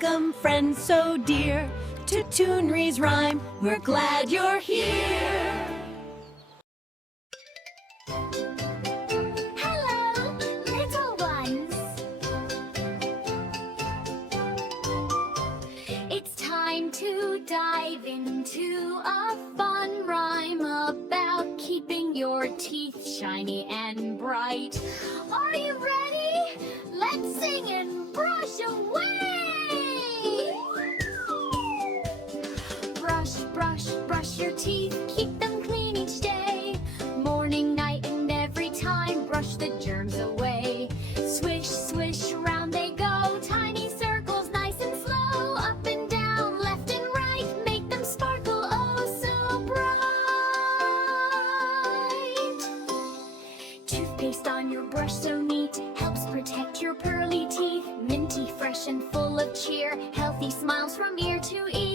Welcome, friends so dear, to Toonriesrhyme. We're glad you're here. Hello, little ones. It's time to dive into a fun rhyme about keeping your teeth shiny and bright. Are you ready? Let's sing and brush away! Brush, brush, brush your teeth, keep them clean each day. Morning, night, and every time, brush the germs away. Swish, swish, round they go, tiny circles, nice and slow. Up and down, left and right, make them sparkle oh so bright. Toothpaste on your brush so neat, helps protect your pearly teeth. Minty, fresh, and full of cheer, healthy smiles from ear to ear.